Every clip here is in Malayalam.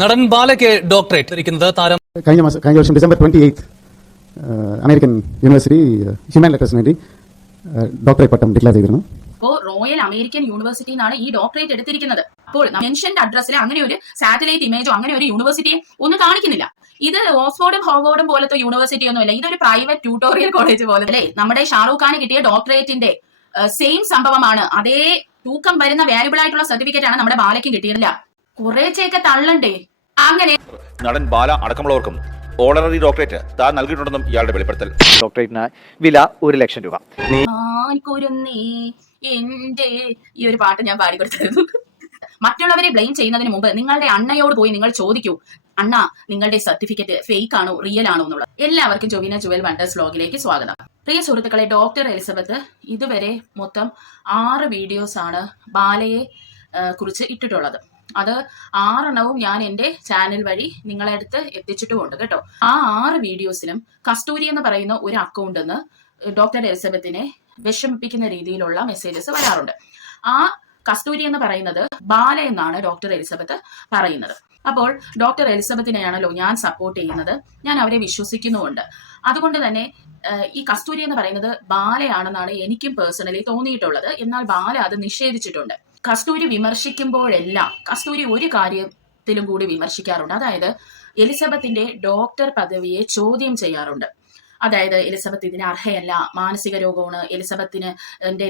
നടൻ ബാലയ്ക്ക് ഡോക്ടറേറ്റ് ലഭിക്കുന്നത് താരം കഴിഞ്ഞ വർഷം ഡിസംബർ 28 അമേരിക്കൻ യൂണിവേഴ്സിറ്റി ഹ്യൂമൻ ലെറ്റേഴ്സിന് വേണ്ടി ഡോക്ടറേറ്റ് പട്ടം ഡിക്ലെയർ ചെയ്തിരുന്നു. അപ്പോൾ റോയൽ അമേരിക്കൻ യൂണിവേഴ്സിറ്റി എന്നാണ് ഈ ഡോക്ടറേറ്റ് എടുത്തിരിക്കുന്നത്. അപ്പോൾ മെൻഷൻഡ് അഡ്രസ്സിൽ അങ്ങനെ ഒരു സാറ്റലൈറ്റ് ഇമേജോ അങ്ങനെ ഒരു യൂണിവേഴ്സിറ്റിയെ ഒന്നും കാണിക്കുന്നില്ല. ഇത് ഓക്സ്ഫോർഡും ഹോർവേർഡും പോലത്തെ യൂണിവേഴ്സിറ്റി ഒന്നുമല്ല, ഇതൊരു പ്രൈവറ്റ് ട്യൂട്ടോറിയൽ കോളേജ് പോലെ അല്ലേ. നമ്മുടെ ഷാറൂഖ് ഖാന് കിട്ടിയ ഡോക്ടറേറ്റിന്റെ സെയിം സംഭവമാണ്, അതേ തൂക്കം വരുന്ന വാല്യുബിൾ ആയിട്ടുള്ള സർട്ടിഫിക്കറ്റ് ആണ് നമ്മുടെ ബാലയ്ക്കും കിട്ടിയിട്ടില്ല. കുറേച്ചൊക്കെ തള്ളണ്ടേ. അങ്ങനെ നടൻ ബാല അടക്കമുള്ളവർക്കും ഓണററി ഡോക്ടറേറ്റ് താൻ നൽകിയിട്ടുണ്ടെന്നും ഇയാളുടെ വെളിപ്പെടുത്തൽ. ഡോക്ടറേറ്റിന് വില 1 ലക്ഷം രൂപ. എന്റെ ഈ ഒരു പാട്ട് ഞാൻ പാടിക്കൊടുത്തായിരുന്നു. മറ്റുള്ളവരെ ബ്ലെയിം ചെയ്യുന്നതിന് മുമ്പ് നിങ്ങളുടെ അണ്ണയോട് പോയി നിങ്ങൾ ചോദിക്കൂ, അണ്ണ നിങ്ങളുടെ സർട്ടിഫിക്കറ്റ് ഫേക്ക് ആണോ റിയൽ ആണോ എന്നുള്ളത്. എല്ലാവർക്കും ജോവിന ജുവൽ വണ്ടേഴ്സ് വ്ലോഗിലേക്ക് സ്വാഗതം. പ്രിയ സുഹൃത്തുക്കളെ, ഡോക്ടർ എലിസബത്ത് ഇതുവരെ മൊത്തം 6 വീഡിയോസ് ആണ് ബാലയെ കുറിച്ച് ഇട്ടിട്ടുള്ളത്. അത് 6 ഞാൻ എൻ്റെ ചാനൽ വഴി നിങ്ങളെ അടുത്ത് എത്തിച്ചിട്ടുമുണ്ട് കേട്ടോ. ആ 6 വീഡിയോസിലും കസ്തൂരി എന്ന് പറയുന്ന ഒരു അക്കൗണ്ടിൽ നിന്ന് ഡോക്ടർ എലിസബത്തിനെ വിഷമിപ്പിക്കുന്ന രീതിയിലുള്ള മെസ്സേജസ് വരാറുണ്ട്. ആ കസ്തൂരി എന്ന് പറയുന്നത് ബാല എന്നാണ് ഡോക്ടർ എലിസബത്ത് പറയുന്നത്. അപ്പോൾ ഡോക്ടർ എലിസബത്തിനെയാണല്ലോ ഞാൻ സപ്പോർട്ട് ചെയ്യുന്നത്, ഞാൻ അവരെ വിശ്വസിക്കുന്നുമുണ്ട്. അതുകൊണ്ട് തന്നെ ഈ കസ്തൂരി എന്ന് പറയുന്നത് ബാലയാണെന്നാണ് എനിക്കും പേഴ്സണലി തോന്നിയിട്ടുള്ളത്. എന്നാൽ ബാല അത് നിഷേധിച്ചിട്ടുണ്ട്. കസ്തൂരി വിമർശിക്കുമ്പോഴെല്ലാം കസ്തൂരി ഒരു കാര്യത്തിലും കൂടി വിമർശിക്കാറുണ്ട്, അതായത് എലിസബത്തിന്റെ ഡോക്ടർ പദവിയെ ചോദ്യം ചെയ്യാറുണ്ട്. അതായത് എലിസബത്ത് ഇതിന് അർഹയല്ല, മാനസിക രോഗമാണ്, എലിസബത്തിന്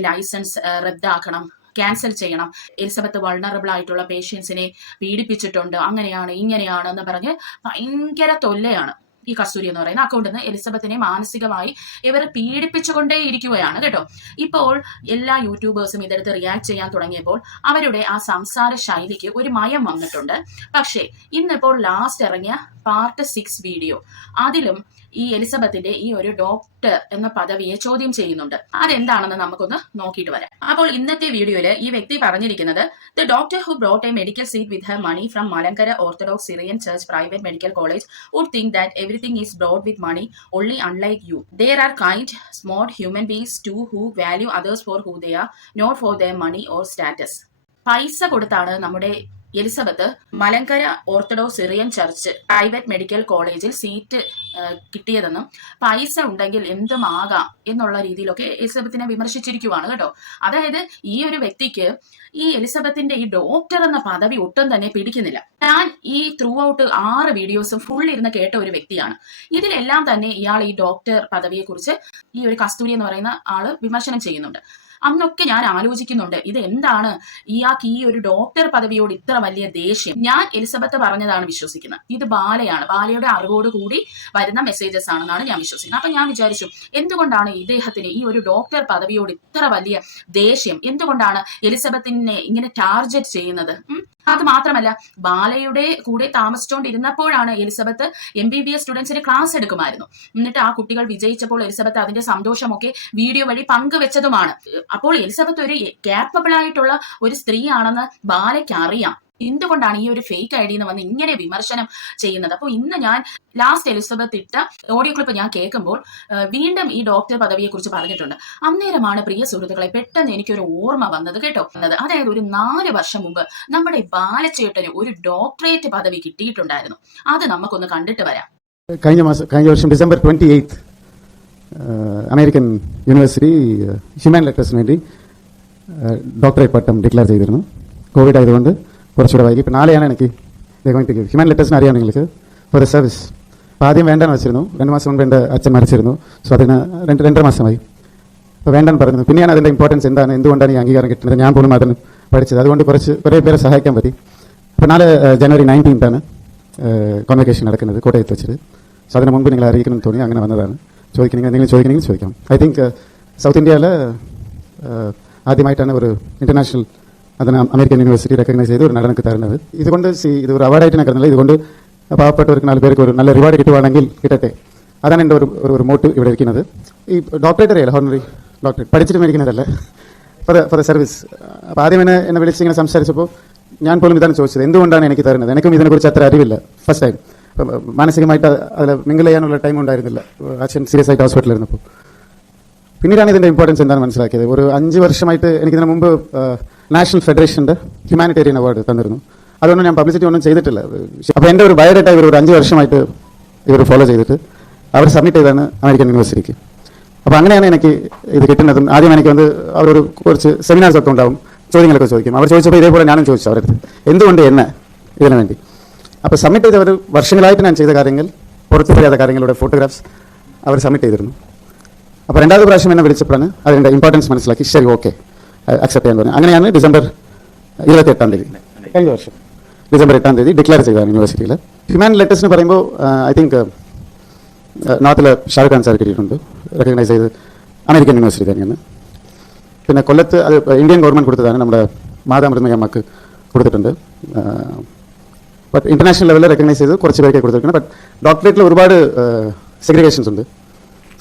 ലൈസൻസ് റദ്ദാക്കണം, ക്യാൻസൽ ചെയ്യണം, എലിസബത്ത് വൾണറബിൾ ആയിട്ടുള്ള പേഷ്യൻസിനെ പീഡിപ്പിച്ചിട്ടുണ്ട്, അങ്ങനെയാണ് ഇങ്ങനെയാണ് എന്ന് പറഞ്ഞ് ഭയങ്കര തൊല്ലയാണ് ഈ കസ്തൂരി എന്ന് പറയുന്ന അക്കൗണ്ടിൽ നിന്ന് എലിസബത്തിനെ മാനസികമായി ഇവർ പീഡിപ്പിച്ചുകൊണ്ടേ ഇരിക്കുകയാണ് കേട്ടോ. ഇപ്പോൾ എല്ലാ യൂട്യൂബേഴ്സും ഇതെടുത്ത് റിയാക്ട് ചെയ്യാൻ തുടങ്ങിയപ്പോൾ അവരുടെ ആ സംസാര ശൈലിക്ക് ഒരു മയം വന്നിട്ടുണ്ട്. പക്ഷേ ഇന്നിപ്പോൾ ലാസ്റ്റ് ഇറങ്ങിയ പാർട്ട് 6 വീഡിയോ, അതിലും ഈ എലിസബത്തിന്റെ ഈ ഒരു ഡോക്ടർ എന്ന പദവിയെ ചോദ്യം ചെയ്യുന്നുണ്ട്. അതെന്താണെന്ന് നമുക്കൊന്ന് നോക്കിയിട്ട് വരാം. അപ്പോൾ ഇന്നത്തെ വീഡിയോയില് ഈ വ്യക്തി പറഞ്ഞിരിക്കുന്നത്, the doctor who brought a medical seat with her money from Malankara Orthodox Syrian Church private medical college would think that everything is brought with money only unlike you. There are kind, smart human beings too who value others for who they are, not for their money or status. പൈസ കൊടുത്താണ് നമ്മുടെ Elizabeth Malankara Orthodox Syrian Church private medical കോളേജിൽ സീറ്റ് കിട്ടിയതെന്നും പൈസ ഉണ്ടെങ്കിൽ എന്തുമാകാം എന്നുള്ള രീതിയിലൊക്കെ എലിസബത്തിനെ വിമർശിച്ചിരിക്കുവാണ് കേട്ടോ. അതായത് ഈ ഒരു വ്യക്തിക്ക് ഈ എലിസബത്തിന്റെ ഈ ഡോക്ടർ എന്ന പദവി ഒട്ടും തന്നെ പിടിക്കുന്നില്ല. ഞാൻ ഈ ത്രൂ ഔട്ട് 6 വീഡിയോസും ഫുൾ ഇരുന്ന് കേട്ട ഒരു വ്യക്തിയാണ്. ഇതിലെല്ലാം തന്നെ ഇയാൾ ഈ ഡോക്ടർ പദവിയെ കുറിച്ച് ഈ ഒരു കസ്തൂരി എന്ന് പറയുന്ന ആള് വിമർശനം ചെയ്യുന്നുണ്ട്. അന്നൊക്കെ ഞാൻ ആലോചിക്കുന്നുണ്ട്, ഇത് എന്താണ് ഇയാൾക്ക് ഈ ഒരു ഡോക്ടർ പദവിയോട് ഇത്ര വലിയ ദേഷ്യം. ഞാൻ എലിസബത്ത് പറഞ്ഞതാണ് വിശ്വസിക്കുന്നത്, ഇത് ബാലയാണ്, ബാലയുടെ അറിവോട് കൂടി വരുന്ന മെസ്സേജസ് ആണെന്നാണ് ഞാൻ വിശ്വസിക്കുന്നത്. അപ്പൊ ഞാൻ വിചാരിച്ചു, എന്തുകൊണ്ടാണ് ഇദ്ദേഹത്തിന് ഈ ഒരു ഡോക്ടർ പദവിയോട് ഇത്ര വലിയ ദേഷ്യം, എന്തുകൊണ്ടാണ് എലിസബത്തിനെ ഇങ്ങനെ ടാർഗറ്റ് ചെയ്യുന്നത്? അത് മാത്രമല്ല, ബാലയുടെ കൂടെ താമസിച്ചുകൊണ്ടിരുന്നപ്പോഴാണ് എലിസബത്ത് MBBS സ്റ്റുഡൻസിന് ക്ലാസ് എടുക്കുമായിരുന്നു. എന്നിട്ട് ആ കുട്ടികൾ വിജയിച്ചപ്പോൾ എലിസബത്ത് അതിന്റെ സന്തോഷമൊക്കെ വീഡിയോ വഴി പങ്കുവെച്ചതുമാണ്. അപ്പോൾ എലിസബത്ത് ഒരു ക്യാപ്പബിൾ ആയിട്ടുള്ള ഒരു സ്ത്രീയാണെന്ന് ബാലയ്ക്ക് അറിയാം. എന്തുകൊണ്ടാണ് ഈ ഒരു ഫേക്ക് ഐ ഡിന്ന് വന്ന് ഇങ്ങനെ വിമർശനം ചെയ്യുന്നത്? അപ്പോൾ ഇന്ന് ഞാൻ ലാസ്റ്റ് എലിസബത്ത് ഇട്ട ഓഡിയോ ക്ലിപ്പ് ഞാൻ കേൾക്കുമ്പോൾ വീണ്ടും ഈ ഡോക്ടർ പദവിയെ കുറിച്ച് പറഞ്ഞിട്ടുണ്ട്. അന്നേരമാണ് പ്രിയ സുഹൃത്തുക്കളെ പെട്ടെന്ന് എനിക്കൊരു ഓർമ്മ വന്നത് കേട്ടോ. അതായത് ഒരു 4 വർഷം മുമ്പ് നമ്മുടെ ബാലച്ചേട്ടന് ഒരു ഡോക്ടറേറ്റ് പദവി കിട്ടിയിട്ടുണ്ടായിരുന്നു. അത് നമുക്കൊന്ന് കണ്ടിട്ട് വരാം. കഴിഞ്ഞ വർഷം ഡിസംബർ 28 അമേരിക്കൻ യൂണിവേഴ്സിറ്റി ഹ്യൂമൻ ലെറ്റേഴ്സിന് വേണ്ടി ഡോക്ടറേറ്റ് പട്ടം ഡിക്ലെയർ ചെയ്തിരുന്നു. കോവിഡ് ആയതുകൊണ്ട് കുറച്ചുകൂടെ വൈകി. ഇപ്പം നാളെയാണ് എനിക്ക് ഹ്യൂമൻ ലെറ്റേഴ്സിന് അറിയാം നിങ്ങൾക്ക് ഫോർ എ സർവീസ്. അപ്പോൾ ആദ്യം വേണ്ടെന്ന് വെച്ചിരുന്നു. 2 മാസം മുമ്പ് എൻ്റെ അച്ഛൻ മരിച്ചിരുന്നു. സോ അതിന് 2.5 മാസമായി. അപ്പോൾ വേണ്ടെന്ന് പറഞ്ഞു. പിന്നെയാണ് അതിൻ്റെ ഇമ്പോർട്ടൻസ് എന്താണ്, എന്തുകൊണ്ടാണ് ഈ അംഗീകാരം കിട്ടുന്നത്, ഞാൻ പോലും അതിന് പഠിച്ചത്. അതുകൊണ്ട് കുറേ പേരെ സഹായിക്കാൻ പറ്റി. അപ്പോൾ നാളെ ജനുവരി 19 കോൺവെക്കേഷൻ നടക്കുന്നത് കോട്ടയത്ത് വെച്ചിട്ട്. സോ അതിന് മുമ്പ് നിങ്ങൾ അറിയിക്കണമെന്ന് തോന്നി, അങ്ങനെ വന്നതാണ്. എന്തെങ്കിലും ചോദിക്കണമെങ്കിൽ ചോദിക്കാം. ഐ തിങ്ക് സൗത്ത് ഇന്ത്യയിൽ ആദ്യമായിട്ടാണ് ഒരു ഇന്റർനാഷണൽ അതിന് അമേരിക്കൻ യൂണിവേഴ്സിറ്റി റെക്കഗ്നൈസ് ചെയ്ത് ഒരു നടനക്ക് തരുന്നത്. ഇതുകൊണ്ട് ഇത് ഒരു അവാർഡായിട്ട് നടക്കുന്നില്ല, ഇതുകൊണ്ട് പാവപ്പെട്ടവർക്ക് 4 പേർക്ക് ഒരു നല്ല റിവാർഡ് കിട്ടുവാണെങ്കിൽ കിട്ടട്ടെ. അതാണ് എൻ്റെ ഒരു മോട്ടീവ് ഇവിടെ ഇരിക്കുന്നത്. ഈ ഡോക്ടറേറ്റ് അറിയാലോ, ഹോണറി ഡോക്ടറേറ്റ് പഠിച്ചിട്ട് മേടിക്കുന്നതല്ല, ഫോർ ദ സർവീസ്. അപ്പോൾ ആദ്യം എന്നെ വിളിച്ച് ഇങ്ങനെ സംസാരിച്ചപ്പോൾ ഞാൻ പോലും ഇതാണ് ചോദിച്ചത്, എന്തുകൊണ്ടാണ് എനിക്ക് തരുന്നത്? എനിക്കും ഇതിനെക്കുറിച്ച് അത്ര അറിവില്ല. ഫസ്റ്റ് ടൈം മാനസികമായിട്ട് അതിൽ മിങ്കിൾ ചെയ്യാനുള്ള ടൈം ഉണ്ടായിരുന്നില്ല. അച്ഛൻ സീരിയസ് ആയിട്ട് ഹോസ്പിറ്റലിരുന്നപ്പോൾ. പിന്നീടാണ് ഇതിന്റെ ഇമ്പോർട്ടൻസ് എന്താണ് മനസ്സിലാക്കിയത്. ഒരു 5 വർഷമായിട്ട് എനിക്കിതിനു മുമ്പ് നാഷണൽ ഫെഡറേഷന്റെ ഹ്യൂമാനിറ്റേറിയൻ അവാർഡ് തന്നിരുന്നു. അതൊന്നും ഞാൻ പബ്ലിസിറ്റി ഒന്നും ചെയ്തിട്ടില്ല. അപ്പോൾ എൻ്റെ ഒരു ബയോഡേറ്റ ഇവർ ഒരു 5 വർഷമായിട്ട് ഇവർ ഫോളോ ചെയ്തിട്ട് അവർ സബ്മിറ്റ് ചെയ്താണ് അമേരിക്കൻ യൂണിവേഴ്സിറ്റിക്ക്. അപ്പോൾ അങ്ങനെയാണ് എനിക്ക് ഇത് കിട്ടുന്നതും. ആദ്യം എനിക്ക് അവരൊരു കുറച്ച് സെമിനാർസ് ഒക്കെ ഉണ്ടാവും, ചോദ്യങ്ങളൊക്കെ ചോദിക്കും. അവർ ചോദിച്ചപ്പോൾ ഇതേപോലെ ഞാനും ചോദിച്ചു അവരുടെ അടുത്ത്, എന്തുകൊണ്ട് എന്നെ ഇതിനു വേണ്ടി. അപ്പോൾ സബ്മിറ്റ് ചെയ്തവർ വർഷങ്ങളായിട്ട് ഞാൻ ചെയ്ത കാര്യങ്ങൾ, പുറത്തു പറയാത്ത കാര്യങ്ങളുടെ ഫോട്ടോഗ്രാഫ്സ് അവർ സബ്മിറ്റ് ചെയ്തിരുന്നു. അപ്പോൾ 2ാമത് പ്രാവശ്യം എന്നെ വിളിച്ചപ്പോഴാണ് അതിൻ്റെ ഇമ്പോർട്ടൻസ് മനസ്സിലാക്കി, ശരി ഓക്കെ അക്സെപ്റ്റ് ചെയ്യാൻ പറഞ്ഞു. അങ്ങനെയാണ് ഡിസംബർ 28-ാം തീയതി, കഴിഞ്ഞ വർഷം ഡിസംബർ 8-ാം തീയതി ഡിക്ലെയർ ചെയ്തതാണ് യൂണിവേഴ്സിറ്റിയിൽ. ഹ്യൂമാൻ ലെറ്റേഴ്സിന് പറയുമ്പോൾ ഐ തിങ്ക് നോർത്തിൽ ഷാരൂഖ് ഖാൻ സാർ കിട്ടിയിട്ടുണ്ട്, റെക്കഗ്നൈസ് ചെയ്ത് അമേരിക്കൻ യൂണിവേഴ്സിറ്റി തന്നെയാണ്. പിന്നെ കൊല്ലത്ത് അത് ഇന്ത്യൻ ഗവൺമെൻറ് കൊടുത്തതാണ്, നമ്മുടെ മാതാമൃതമയ അമ്മക്ക് കൊടുത്തിട്ടുണ്ട്. ബട്ട് ഇൻ്റർനാഷണൽ ലെവലിൽ റെക്കഗ്നൈസ് ചെയ്ത് കുറച്ച് പേർക്ക് കൊടുത്തിരിക്കുന്നത്. ബട്ട് ഡോക്ടറേറ്റിൽ ഒരുപാട് സെഗ്രിഗേഷൻസ് ഉണ്ട്.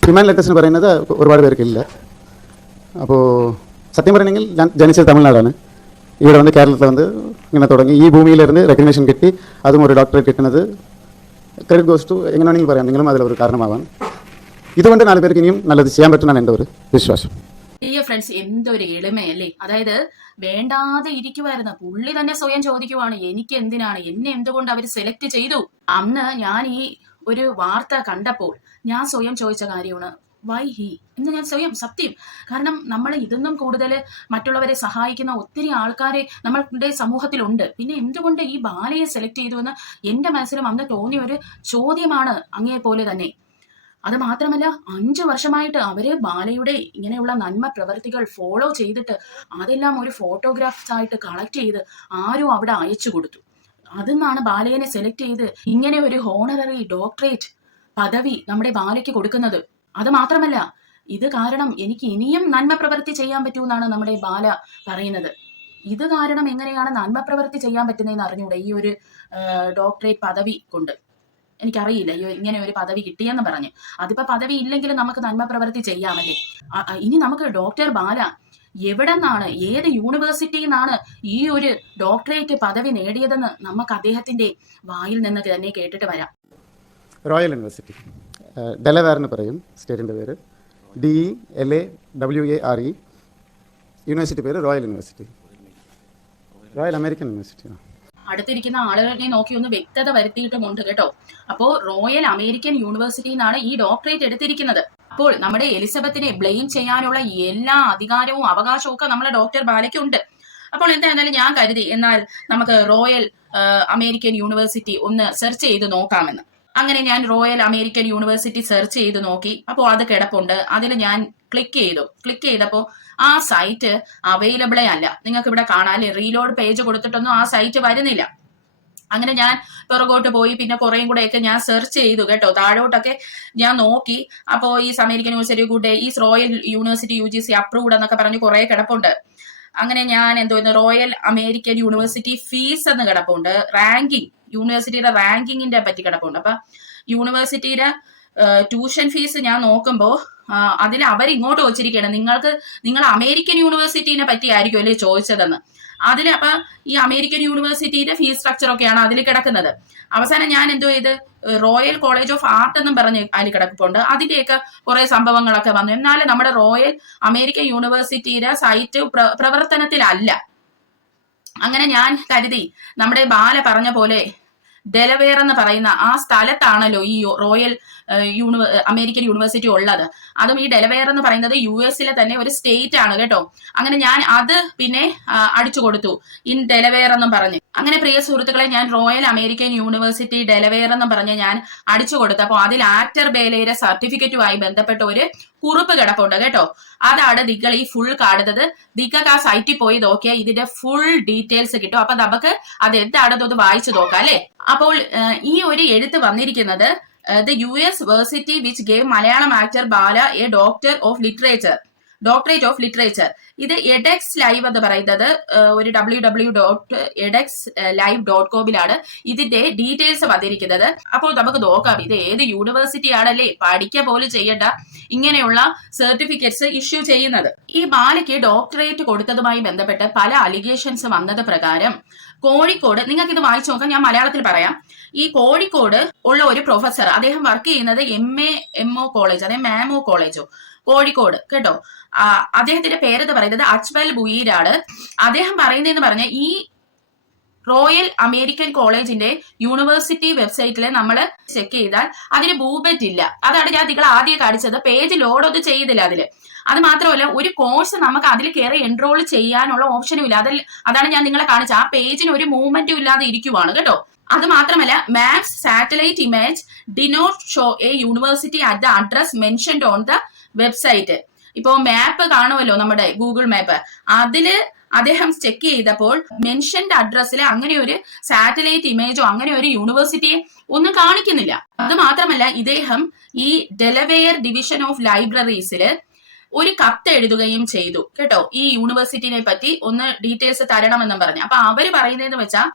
ഹ്യൂമാൻ ലെറ്റേഴ്സിന് പറയുന്നത് ഒരുപാട് പേർക്കില്ല. അപ്പോൾ സത്യം പറയണമെങ്കിൽ ഞാൻ ജനിച്ചത് തമിഴ്നാടാണ്. ഇവിടെ കേരളത്തിൽ ഇങ്ങനെ തുടങ്ങി ഈ ഭൂമിയിലിരുന്ന് റെക്കഗ്നേഷൻ കിട്ടി, അതും ഒരു ഡോക്ടറേറ്റ് കിട്ടുന്നത് ക്രെഡിറ്റ് ഗോസ് ടു എങ്ങനെ വേണമെങ്കിൽ പറയാം, നിങ്ങളും അതിലൊരു കാരണമാവാൻ. ഇതുകൊണ്ട് 4 പേർക്ക് ഇനിയും നല്ലത് ചെയ്യാൻ പറ്റുന്നതാണ് എൻ്റെ ഒരു വിശ്വാസം. ഫ്രണ്ട്സ്, എന്തൊരു എളിമയല്ലേ. അതായത് വേണ്ടാതെ ഇരിക്കുമായിരുന്നു, പുള്ളി തന്നെ സ്വയം ചോദിക്കുവാണ്, എനിക്ക് എന്തിനാണ്, എന്നെ എന്തുകൊണ്ട് അവർ സെലക്ട് ചെയ്തു. അന്ന് ഞാൻ ഈ ഒരു വാർത്ത കണ്ടപ്പോൾ ഞാൻ സ്വയം ചോദിച്ച കാര്യമാണ്, വൈ ഹി എന്ന് ഞാൻ സ്വയം സത്യം. കാരണം നമ്മൾ ഇതൊന്നും കൂടുതൽ മറ്റുള്ളവരെ സഹായിക്കുന്ന ഒത്തിരി ആൾക്കാരെ നമ്മളുടെ സമൂഹത്തിലുണ്ട്. പിന്നെ എന്തുകൊണ്ട് ഈ ബാലയെ സെലക്ട് ചെയ്തു എന്ന് എൻ്റെ മനസ്സിലും അന്ന് തോന്നിയ ഒരു ചോദ്യമാണ് അങ്ങേ പോലെ തന്നെ. അത് മാത്രമല്ല 5 വർഷമായിട്ട് അവര് ബാലയുടെ ഇങ്ങനെയുള്ള നന്മ പ്രവർത്തികൾ ഫോളോ ചെയ്തിട്ട് അതെല്ലാം ഒരു ഫോട്ടോഗ്രാഫ്സ് ആയിട്ട് കളക്ട് ചെയ്ത് ആരും അവിടെ അയച്ചു കൊടുത്തു. അതിന്നാണ് ബാലയെ സെലക്ട് ചെയ്ത് ഇങ്ങനെ ഒരു ഹോണററി ഡോക്ടറേറ്റ് പദവി നമ്മുടെ ബാലയ്ക്ക് കൊടുക്കുന്നത്. അത് മാത്രമല്ല, ഇത് കാരണം എനിക്ക് ഇനിയും നന്മ പ്രവൃത്തി ചെയ്യാൻ പറ്റുമെന്നാണ് നമ്മുടെ ബാല പറയുന്നത്. ഇത് കാരണം എങ്ങനെയാണ് നന്മ പ്രവൃത്തി ചെയ്യാൻ പറ്റുന്നതെന്ന് അറിഞ്ഞൂടെ ഈ ഒരു ഡോക്ടറേറ്റ് പദവി കൊണ്ട്. എനിക്കറിയില്ല ഇങ്ങനെ ഒരു പദവി കിട്ടിയെന്ന് പറഞ്ഞ്. അതിപ്പോ പദവി ഇല്ലെങ്കിലും നമുക്ക് നന്മ പ്രവൃത്തി ചെയ്യാമല്ലേ. ഇനി നമുക്ക് ഡോക്ടർ ബാല എവിടെ നിന്നാണ്, ഏത് യൂണിവേഴ്സിറ്റിയിൽ നിന്നാണ് ഈ ഒരു ഡോക്ടറേറ്റ് പദവി നേടിയതെന്ന് നമുക്ക് അദ്ദേഹത്തിന്റെ വായിൽ നിന്ന് തന്നെ കേട്ടിട്ട് വരാം. റോയൽ യൂണിവേഴ്സിറ്റി, ഡെലവേർ എന്ന് പറയും സ്റ്റേറ്റിൻ്റെ പേര്, DELAWARE. യൂണിവേഴ്സിറ്റി പേര് royal university, royal American university. അടുത്തിരിക്കുന്ന ആളുകളെ നോക്കി ഒന്ന് വ്യക്തത വരുത്തിയിട്ടുമുണ്ട് കേട്ടോ. അപ്പോൾ റോയൽ അമേരിക്കൻ യൂണിവേഴ്സിറ്റിയിൽ നിന്നാണ് ഈ ഡോക്ടറേറ്റ് എടുത്തിരിക്കുന്നത്. അപ്പോൾ നമ്മുടെ എലിസബത്തിനെ ബ്ലെയിം ചെയ്യാനുള്ള എല്ലാ അധികാരവും അവകാശവും ഒക്കെ നമ്മുടെ ഡോക്ടർ ബാലയ്ക്കുണ്ട്. അപ്പോൾ എന്തായിരുന്നാലും ഞാൻ കരുതി എന്നാൽ നമുക്ക് റോയൽ അമേരിക്കൻ യൂണിവേഴ്സിറ്റി ഒന്ന് സെർച്ച് ചെയ്ത് നോക്കാമെന്ന്. അങ്ങനെ ഞാൻ റോയൽ അമേരിക്കൻ യൂണിവേഴ്സിറ്റി സെർച്ച് ചെയ്ത് നോക്കി. അപ്പോൾ അത് കിടപ്പുണ്ട്. അതിൽ ഞാൻ ക്ലിക്ക് ചെയ്തപ്പോൾ ആ സൈറ്റ് അവൈലബിളേ അല്ല. നിങ്ങൾക്ക് ഇവിടെ കാണാൻ റീലോഡ് പേജ് കൊടുത്തിട്ടൊന്നും ആ സൈറ്റ് വരുന്നില്ല. അങ്ങനെ ഞാൻ പുറകോട്ട് പോയി പിന്നെ കുറേയും കൂടെയൊക്കെ ഞാൻ സെർച്ച് ചെയ്തു കേട്ടോ, താഴോട്ടൊക്കെ ഞാൻ നോക്കി. അപ്പോൾ ഈ American university good is royal university UGC approved എന്നൊക്കെ പറഞ്ഞ് കുറേ കിടപ്പുണ്ട്. അങ്ങനെ ഞാൻ റോയൽ അമേരിക്കൻ യൂണിവേഴ്സിറ്റി ഫീസ് എന്ന് കിടപ്പുണ്ട്, റാങ്കിങ്, യൂണിവേഴ്സിറ്റിയുടെ റാങ്കിങ്ങിന്റെ പറ്റി കിടപ്പുണ്ട്. അപ്പൊ യൂണിവേഴ്സിറ്റിയുടെ ട്യൂഷൻ ഫീസ് ഞാൻ നോക്കുമ്പോൾ അതിൽ അവരിങ്ങോട്ട് വെച്ചിരിക്കുകയാണ്, നിങ്ങൾ അമേരിക്കൻ യൂണിവേഴ്സിറ്റിനെ പറ്റി ആയിരിക്കും അല്ലേ ചോദിച്ചതെന്ന്. അതിൽ അപ്പൊ ഈ അമേരിക്കൻ യൂണിവേഴ്സിറ്റിയുടെ ഫീസ് സ്ട്രക്ചർ ഒക്കെയാണ് അതിൽ കിടക്കുന്നത്. അവസാനം ഞാൻ ചെയ്ത് റോയൽ കോളേജ് ഓഫ് ആർട്ട് എന്നും പറഞ്ഞ് അതിൽ കിടപ്പുണ്ട്. അതിന്റെയൊക്കെ കുറെ സംഭവങ്ങളൊക്കെ വന്നു. എന്നാലും നമ്മുടെ റോയൽ അമേരിക്കൻ യൂണിവേഴ്സിറ്റിയുടെ സൈറ്റ് പ്രവർത്തനത്തിലല്ല. അങ്ങനെ ഞാൻ കരുതി നമ്മുടെ ബാല പറഞ്ഞ പോലെ ഡെലവേർ എന്ന് പറയുന്ന ആ സ്ഥലത്താണല്ലോ ഈ റോയൽ അമേരിക്കൻ യൂണിവേഴ്സിറ്റി ഉള്ളത്. അതും ഈ ഡെലവേർ എന്ന് പറയുന്നത് US തന്നെ ഒരു സ്റ്റേറ്റ് ആണ് കേട്ടോ. അങ്ങനെ ഞാൻ അത് പിന്നെ അടിച്ചു കൊടുത്തു, ഇൻ ഡെലവേർ എന്നും പറഞ്ഞ്. അങ്ങനെ പ്രിയ സുഹൃത്തുക്കളെ, ഞാൻ റോയൽ അമേരിക്കൻ യൂണിവേഴ്സിറ്റി ഡെലവേർ എന്നും പറഞ്ഞ് ഞാൻ അടിച്ചു കൊടുത്തപ്പോൾ അതിൽ ആക്ടർ ബേലയുടെ സർട്ടിഫിക്കറ്റുമായി ബന്ധപ്പെട്ട ഒരു കുറിപ്പ് കിടപ്പുണ്ട് കേട്ടോ. അതാണ് നിങ്ങൾ ഈ ഫുൾ കാണുന്നത്. നിങ്ങൾക്ക് ആ സൈറ്റിൽ പോയി നോക്കിയാൽ ഇതിന്റെ ഫുൾ ഡീറ്റെയിൽസ് കിട്ടും. അപ്പൊ നമുക്ക് അത് എന്താണെന്നൊന്ന് വായിച്ചു നോക്കാം അല്ലെ. അപ്പോൾ ഈ ഒരു എഴുത്ത് വന്നിരിക്കുന്നത് the US University which gave Malayalam actor Bala a Doctorate of Literature. ഇത് എഡെക്സ് ലൈവ് എന്ന് പറയുന്നത് ഒരു www.edexlive.com ഇതിന്റെ ഡീറ്റെയിൽസ് വന്നിരിക്കുന്നത്. അപ്പോൾ നമുക്ക് നോക്കാം ഇത് ഏത് യൂണിവേഴ്സിറ്റി ആണല്ലേ, പഠിക്കുക പോലും ചെയ്യേണ്ട ഇങ്ങനെയുള്ള സർട്ടിഫിക്കറ്റ്സ് ഇഷ്യൂ ചെയ്യുന്നത്. ഈ ബാലയ്ക്ക് ഡോക്ടറേറ്റ് കൊടുത്തതുമായി ബന്ധപ്പെട്ട് പല അലിഗേഷൻസ് വന്നത് പ്രകാരം കോഴിക്കോട്, നിങ്ങൾക്ക് ഇത് വായിച്ചു നോക്കാം, ഞാൻ മലയാളത്തിൽ പറയാം. ഈ കോഴിക്കോട് ഉള്ള ഒരു പ്രൊഫസർ, അദ്ദേഹം വർക്ക് ചെയ്യുന്നത് MO കോളേജ്, അതായത് മാമോ കോളേജോ കോഴിക്കോട് കേട്ടോ. അദ്ദേഹത്തിന്റെ പേരെന്ന് പറയുന്നത് അജ്മൽ ബുയീരാണ്. അദ്ദേഹം പറയുന്നതെന്ന് പറഞ്ഞാൽ ഈ റോയൽ അമേരിക്കൻ കോളേജിന്റെ യൂണിവേഴ്സിറ്റി വെബ്സൈറ്റിൽ നമ്മൾ ചെക്ക് ചെയ്താൽ അതിന് ബൂബറ്റ് ഇല്ല. അതാണ് ഞാൻ നിങ്ങൾ ആദ്യം കാണിച്ചത്. പേജ് ലോഡ് ഒന്നും ചെയ്തില്ല അതില്. അത് മാത്രമല്ല, ഒരു കോഴ്സ് നമുക്ക് അതിൽ കയറി എൻറോൾ ചെയ്യാനുള്ള ഓപ്ഷനും ഇല്ല. അതാണ് ഞാൻ നിങ്ങളെ കാണിച്ച ആ പേജിന് ഒരു മൂവ്മെന്റും ഇല്ലാതെ ഇരിക്കുവാണ് കേട്ടോ. അത് മാത്രമല്ല, maps satellite image denote show A university at the address mentioned on the website. ഇപ്പോ മാപ്പ് കാണുമല്ലോ, നമ്മുടെ ഗൂഗിൾ മാപ്പ്, അതില് അദ്ദേഹം ചെക്ക് ചെയ്തപ്പോൾ മെൻഷൻഡ് അഡ്രസ്സിൽ അങ്ങനെ ഒരു സാറ്റലൈറ്റ് ഇമേജോ അങ്ങനെ ഒരു യൂണിവേഴ്സിറ്റിയെ ഒന്നും കാണിക്കുന്നില്ല. അത് മാത്രമല്ല, ഇദ്ദേഹം ഈ ഡെലവെയർ ഡിവിഷൻ ഓഫ് ലൈബ്രറീസില് ഒരു കത്ത് എഴുതുകയും ചെയ്തു കേട്ടോ, ഈ യൂണിവേഴ്സിറ്റിനെ പറ്റി ഒന്ന് ഡീറ്റെയിൽസ് തരണമെന്നും പറഞ്ഞു. അപ്പൊ അവര് പറയുന്നതെന്ന് വെച്ചാൽ